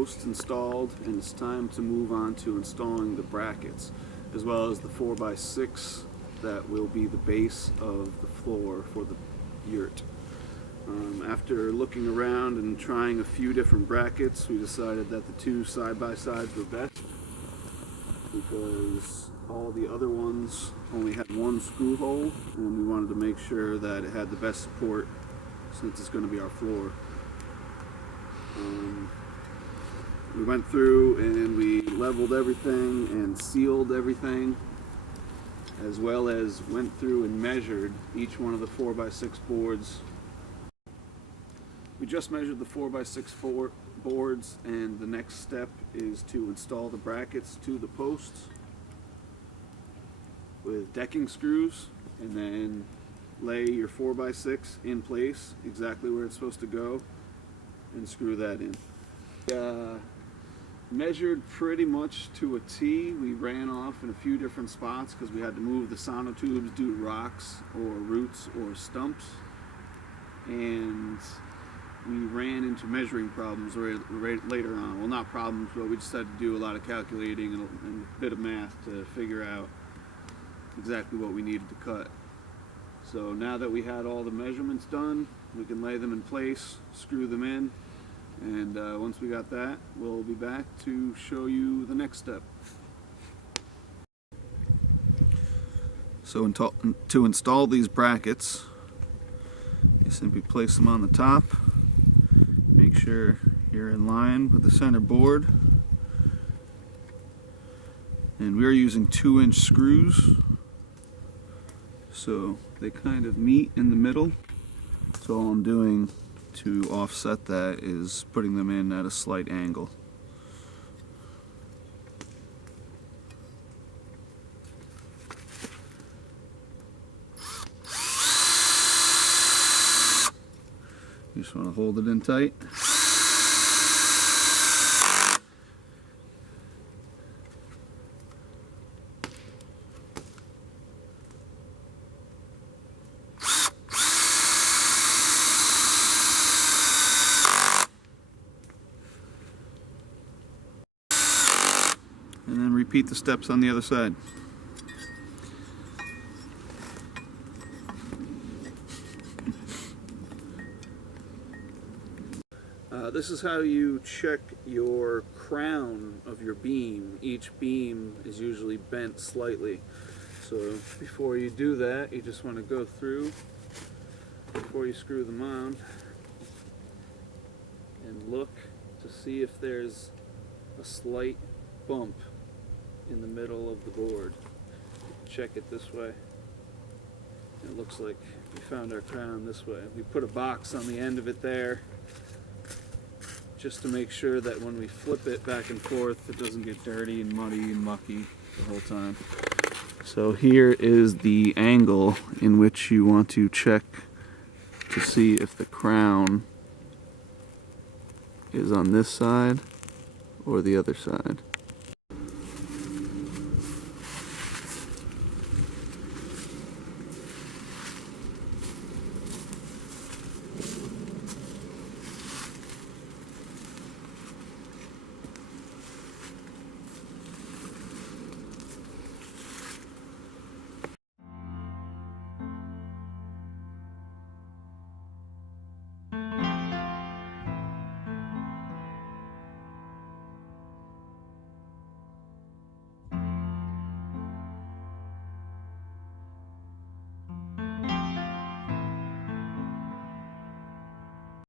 posts installed, and it's time to move on to installing the brackets, as well as the 4x6 that will be the base of the floor for the yurt. After looking around and trying a few different brackets, we decided that the two side-by-sides were best, because all the other ones only had one screw hole, and we wanted to make sure that it had the best support since it's going to be our floor. We went through and we leveled everything and sealed everything, as well as went through and measured each one of the 4x6 boards. We just measured the 4x6 boards, and the next step is to install the brackets to the posts with decking screws, and then lay your 4x6 in place exactly where it's supposed to go and screw that in. Measured pretty much to a T. We ran off in a few different spots because we had to move the sonotubes due to rocks or roots or stumps, and we ran into measuring problems later on. Well, not problems, but we just had to do a lot of calculating and a bit of math to figure out exactly what we needed to cut. So now that we had all the measurements done, we can lay them in place, screw them in, and once we got that, we'll be back to show you the next step. So to install these brackets, you simply place them on the top. Make sure you're in line with the center board. And we're using 2-inch screws, so they kind of meet in the middle. So all I'm doing to offset that is putting them in at a slight angle. You just want to hold it in tight. And then repeat the steps on the other side. This is how you check your crown of your beam. Each beam is usually bent slightly. So before you do that, you just want to go through, before you screw them on, and look to see if there's a slight bump in the middle of the board. Check it this way. It looks like we found our crown this way. We put a box on the end of it there, just to make sure that when we flip it back and forth, it doesn't get dirty and muddy and mucky the whole time. So here is the angle in which you want to check to see if the crown is on this side or the other side.